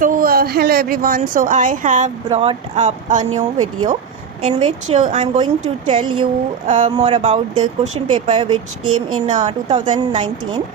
Hello everyone. So I have brought up a new video in which I'm going to tell you more about the question paper which came in 2019,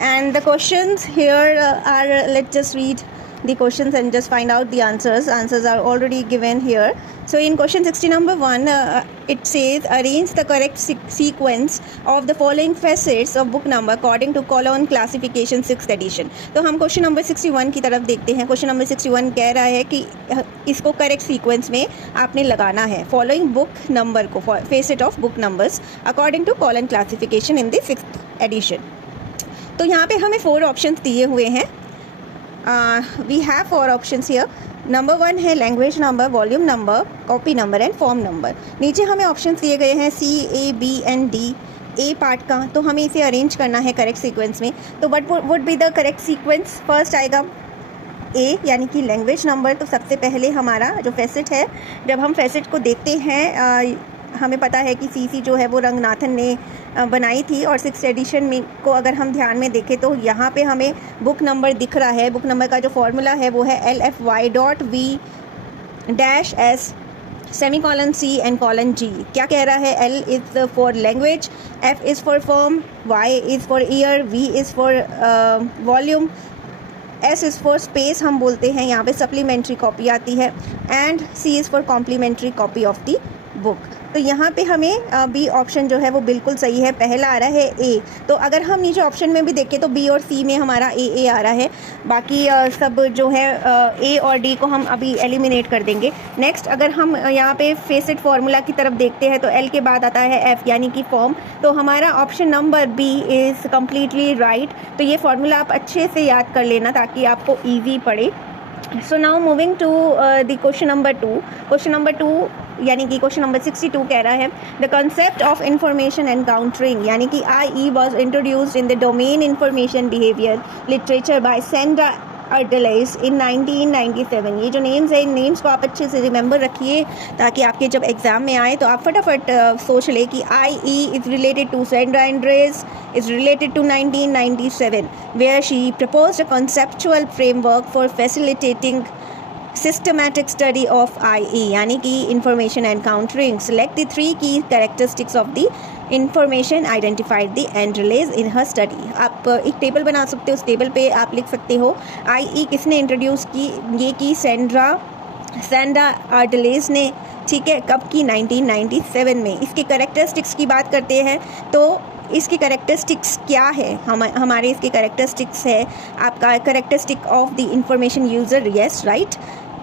and the questions here are, let's just read the questions and just find out the answers. Answers are already given here. So in question 60 number 1, it says arrange the correct sequence of the following facets of book number according to Colon classification 6th edition. तो हम question number 61 की तरफ देखते हैं. Question number 61 कह रहा है कि इसको करेक्ट सीक्वेंस में आपने लगाना है फॉलोइंग बुक नंबर को, facet of book numbers according to colon classification in the 6th edition. तो यहाँ पे हमें 4 ऑप्शंस दिए हुए हैं. We have 4 options here. Number 1 है language number, volume number, copy number and form number. नीचे हमें ऑप्शंस दिए गए हैं C, A, B and D. A part का, तो हमें इसे अरेंज करना है करेक्ट सीक्वेंस में. तो what would be the correct sequence? First आएगा ए यानी कि लैंग्वेज नंबर. तो सबसे पहले हमारा जो फैसेट है, जब हम फैसेट को देखते हैं हमें पता है कि CC जो है वो रंगनाथन ने बनाई थी, और 6th एडिशन में को अगर हम ध्यान में देखें तो यहाँ पे हमें बुक नंबर दिख रहा है. बुक नंबर का जो फॉर्मूला है वो है LFY.V-S (C and (G). क्या कह रहा है? L is for language, F is for form, Y is for year, V is for volume, S is for space हम बोलते हैं, यहाँ पे सप्लीमेंट्री कॉपी आती है, and C is for complementary copy of the book. तो यहाँ पे हमें बी ऑप्शन जो है वो बिल्कुल सही है. पहला आ रहा है ए. तो अगर हम नीचे ऑप्शन में भी देखें तो बी और सी में हमारा ए आ रहा है. बाकी सब जो है ए और डी को हम अभी एलिमिनेट कर देंगे. नेक्स्ट अगर हम यहाँ पे फेसेट फार्मूला की तरफ देखते हैं तो एल के बाद आता है एफ यानी कि फॉर्म. तो हमारा option number B is completely right. तो ये फार्मूला आप अच्छे से याद कर लेना ताकि आपको ईजी पड़े. So now moving to the question number 2. Question number 2 यानी कि क्वेश्चन नंबर 62 कह रहा है the concept of information encountering यानी कि IE was introduced in the domain information behaviour literature by Sandra Erdelez in 1997. ये जो नेम्स है, इन नेम्स को आप अच्छे से रिमेंबर रखिए ताकि आपके जब एग्ज़ाम में आए तो आप फटाफट सोच ले कि IE is related to sender address, is related to 1997 where she proposed a conceptual framework for facilitating systematic study of IE यानी कि information encountering. Select the 3 key characteristics of the information identified the Andrelez in her study. आप एक table बना सकते हो. उस table पे आप लिख सकते हो IE किसने इंट्रोड्यूस की. ये की सेंड्रा आर्टलेज ने. ठीक है, कब की? 1997 में. इसके कैरेक्टरिस्टिक्स की बात करते हैं तो इसकी कैरेक्टरिस्टिक्स क्या है? हमारे इसके कैरेक्टरिस्टिक्स है आपका characteristic of the information user. Yes right.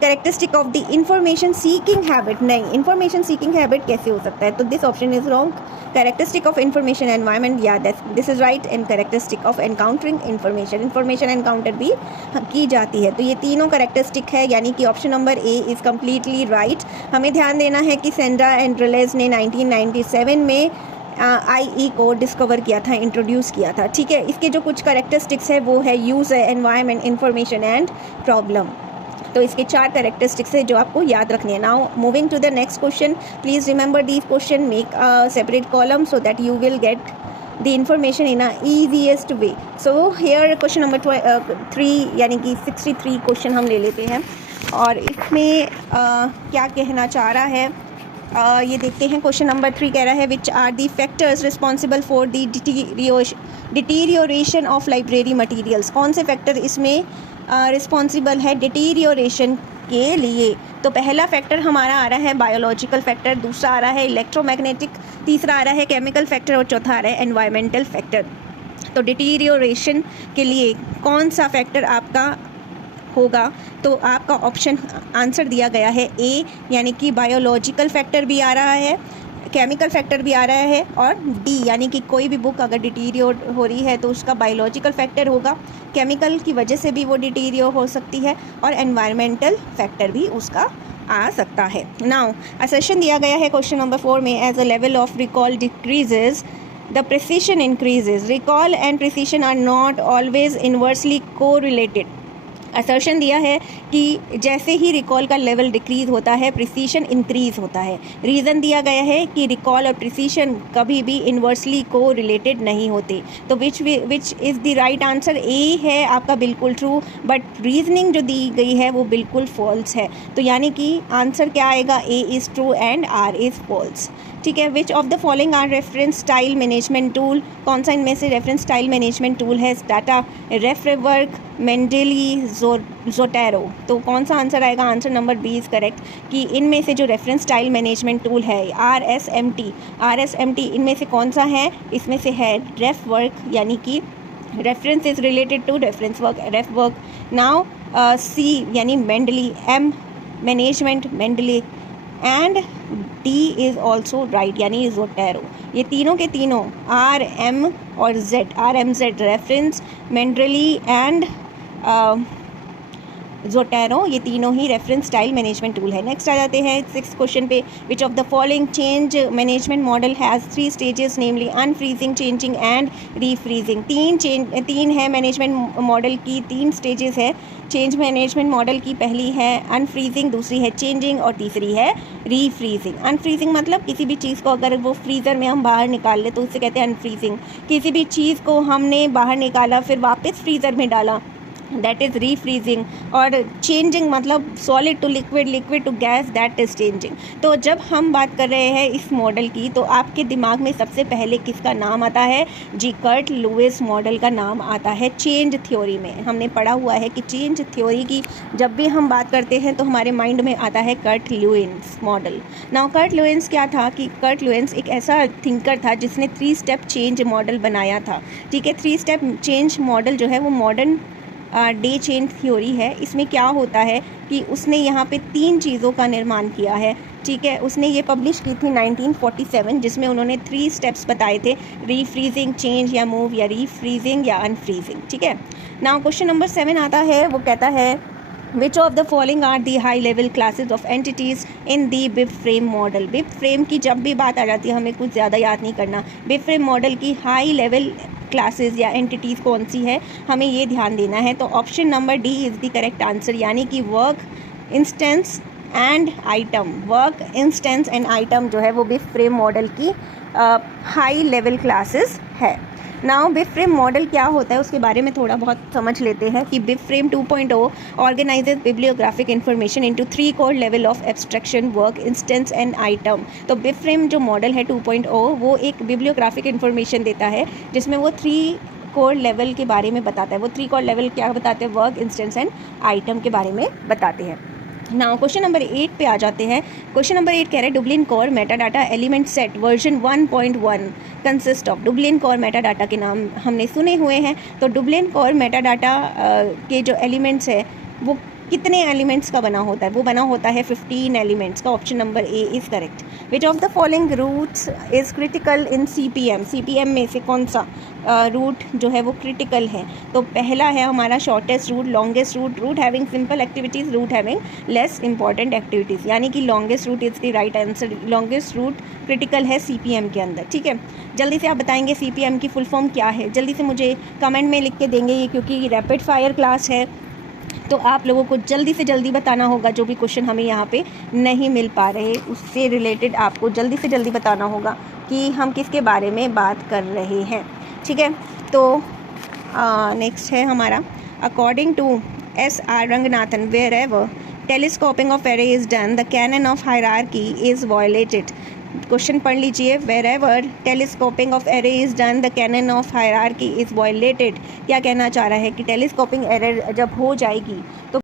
Characteristic of the information seeking habit. नहीं, इंफॉर्मेशन सीकिंग हैबिट कैसे हो सकता है? तो this option is wrong. Characteristic of information environment, या this is right. And characteristic of encountering information encounter भी की जाती है. तो ये तीनों कैरेक्टरिस्टिक है यानी कि option number A is completely right. हमें ध्यान देना है कि सेंड्रा एंड्रेलेज ने 1997 में IE को डिस्कवर किया था, इंट्रोड्यूस किया था. ठीक है, इसके जो कुछ कैरेक्टरिस्टिक्स है वो है user, environment, information and problem. तो इसके 4 कैरेक्टरिस्टिक्स है जो आपको याद रखनी है. Now moving to the next question. Please remember these question, make a separate column so that you will get the information in a easiest way. So here question number 3 यानी कि 63 क्वेश्चन हम ले लेते हैं और इसमें क्या कहना चाह रहा है ये देखते हैं. क्वेश्चन नंबर 3 कह रहा है which are the factors responsible for the deterioration of library materials. कौन से फैक्टर इसमें रिस्पॉन्सिबल है डिटीरियोरेशन के लिए? तो पहला फैक्टर हमारा आ रहा है बायोलॉजिकल फैक्टर, दूसरा आ रहा है इलेक्ट्रोमैग्नेटिक, तीसरा आ रहा है केमिकल फैक्टर और चौथा आ रहा है एनवायरमेंटल फैक्टर. तो डिटीरियोरेशन के लिए कौन सा फैक्टर आपका होगा? तो आपका ऑप्शन आंसर दिया गया है ए यानी कि बायोलॉजिकल फैक्टर भी आ रहा है, केमिकल फैक्टर भी आ रहा है, और डी यानी कि कोई भी बुक अगर डिटीरियोर हो रही है तो उसका बायोलॉजिकल फैक्टर होगा, केमिकल की वजह से भी वो डिटीरियो हो सकती है, और एनवायरमेंटल फैक्टर भी उसका आ सकता है. नाउ असर्शन दिया गया है क्वेश्चन नंबर 4 में as a level of recall decreases the precision increases. Recall and precision are not always inversely correlated. Assertion दिया है कि जैसे ही रिकॉल का लेवल डिक्रीज होता है प्रिसीशन इंक्रीज होता है। रीज़न दिया गया है कि रिकॉल और प्रिसीशन कभी भी इन्वर्सली को रिलेटेड नहीं होते। तो which is the right answer? A है आपका बिल्कुल ट्रू, बट रीजनिंग जो दी गई है वो बिल्कुल फॉल्स है। तो यानी कि आंसर क्या आएगा? A is true and R is false. ठीक है। Which of the following are reference style management tool? कौन सा इनमें से रेफरेंस स्टाइल मैनेजमेंट टूल है? Data, RefWorks, Mendeley, Zotero. तो कौन सा आंसर आएगा? Answer number B is correct कि इनमें से जो रेफरेंस स्टाइल मैनेजमेंट टूल है RSMT इनमें से कौन सा है? इसमें से है रेफ्वर्क, यानी कि reference is related to reference work, RefWorks. Now C यानी Mendeley, M management, Mendeley, and D is also right यानी ज़ोटैरो। ये तीनों के तीनों RM और Z, RMZ reference, Mendeley and Zotero, ये तीनों ही रेफरेंस स्टाइल मैनेजमेंट टूल है। नेक्स्ट आ जाते हैं 6th क्वेश्चन पे। Which of the following change management model has 3 stages, namely unfreezing, changing and refreezing. तीन है मैनेजमेंट मॉडल की 3 स्टेजेस है चेंज मैनेजमेंट मॉडल की। पहली है अनफ्रीजिंग, दूसरी है चेंजिंग और तीसरी है रीफ्रीजिंग। अनफ्रीजिंग मतलब किसी भी चीज़ को अगर वो फ्रीज़र में हम बाहर निकाल ले तो उसे कहते हैं अनफ्रीजिंग। किसी भी चीज़ को हमने बाहर निकाला फिर वापस फ्रीज़र में डाला, दैट इज़ रीफ्रीजिंग। और चेंजिंग मतलब solid to liquid, liquid to gas, that is changing. तो जब हम बात कर रहे हैं इस मॉडल की तो आपके दिमाग में सबसे पहले किसका नाम आता है? जी, कर्ट लुईस मॉडल का नाम आता है चेंज थ्योरी में। हमने पढ़ा हुआ है कि चेंज थ्योरी की जब भी हम बात करते हैं तो हमारे माइंड में आता है Kurt Lewis model. Now Kurt Lewis क्या था कि कर्ट लुईस एक ऐसा थिंकर था जिसने 3 स्टेप चेंज मॉडल बनाया था। ठीक है। 3 स्टेप चेंज मॉडल जो है वो मॉडर्न डे चेन थ्योरी है। इसमें क्या होता है कि उसने यहाँ पे 3 चीज़ों का निर्माण किया है। ठीक है। उसने ये पब्लिश की थी 1947, जिसमें उन्होंने 3 स्टेप्स बताए थे, रीफ्रीजिंग, चेंज या मूव, या रीफ्रीजिंग या अनफ्रीजिंग। ठीक है। नाउ क्वेश्चन नंबर 7 आता है, वो कहता है which of the following are the high level classes of entities in the BIBFRAME model. BIBFRAME की जब भी बात आ जाती है हमें कुछ ज़्यादा याद नहीं करना। बिब फ्रेम मॉडल की हाई लेवल क्लासेस या एंटिटीज़ कौन सी है, हमें ये ध्यान देना है। तो option number D is the correct answer, यानी कि work, instance and item. Work, instance and item जो है वो बिब फ्रेम मॉडल की हाई लेवल क्लासेस है। नाउ बिब फ्रेम मॉडल क्या होता है उसके बारे में थोड़ा बहुत समझ लेते हैं कि bib frame 2.0 organises bibliographic information into 3 core level of abstraction, work, instance and item. तो बिब फ्रेम जो मॉडल है 2.0 वो एक बिब्लियोग्राफिक इन्फॉर्मेशन देता है जिसमें वो 3 कोर लेवल के बारे में बताता है। वो 3 कोर लेवल क्या बताते हैं? वर्क, इंस्टेंस एंड आइटम के बारे में बताते हैं। नाउ क्वेश्चन नंबर 8 पे आ जाते हैं। क्वेश्चन नंबर 8 कह रहे हैं Dublin core metadata element set version 1.1 consist of. Dublin core metadata के नाम हमने सुने हुए हैं। तो डुबलिन कोर मेटाडाटा के जो एलिमेंट्स है वो कितने एलिमेंट्स का बना होता है? वो बना होता है 15 एलिमेंट्स का। Option number A is correct. Which of the following routes is critical in CPM? CPM में से कौन सा रूट जो है वो क्रिटिकल है? तो पहला है हमारा shortest route, longest route, route having simple activities, route having less important activities, यानी कि longest route is the right answer. Longest route critical है CPM के अंदर। ठीक है। जल्दी से आप बताएंगे CPM की फुल फॉर्म क्या है? जल्दी से मुझे कमेंट में लिख के देंगे ये, क्योंकि रैपिड फायर क्लास है तो आप लोगों को जल्दी से जल्दी बताना होगा। जो भी क्वेश्चन हमें यहाँ पे नहीं मिल पा रहे उससे रिलेटेड आपको जल्दी से जल्दी बताना होगा कि हम किसके बारे में बात कर रहे हैं। ठीक है। तो नेक्स्ट है हमारा according to SR Ranganathan wherever telescoping of array is done the canon of hierarchy is violated. Question पढ़ लीजिए। Wherever telescoping of array is done the canon of hierarchy is violated. क्या कहना चाह रहा है कि टेलीस्कोपिंग एरे जब हो जाएगी तो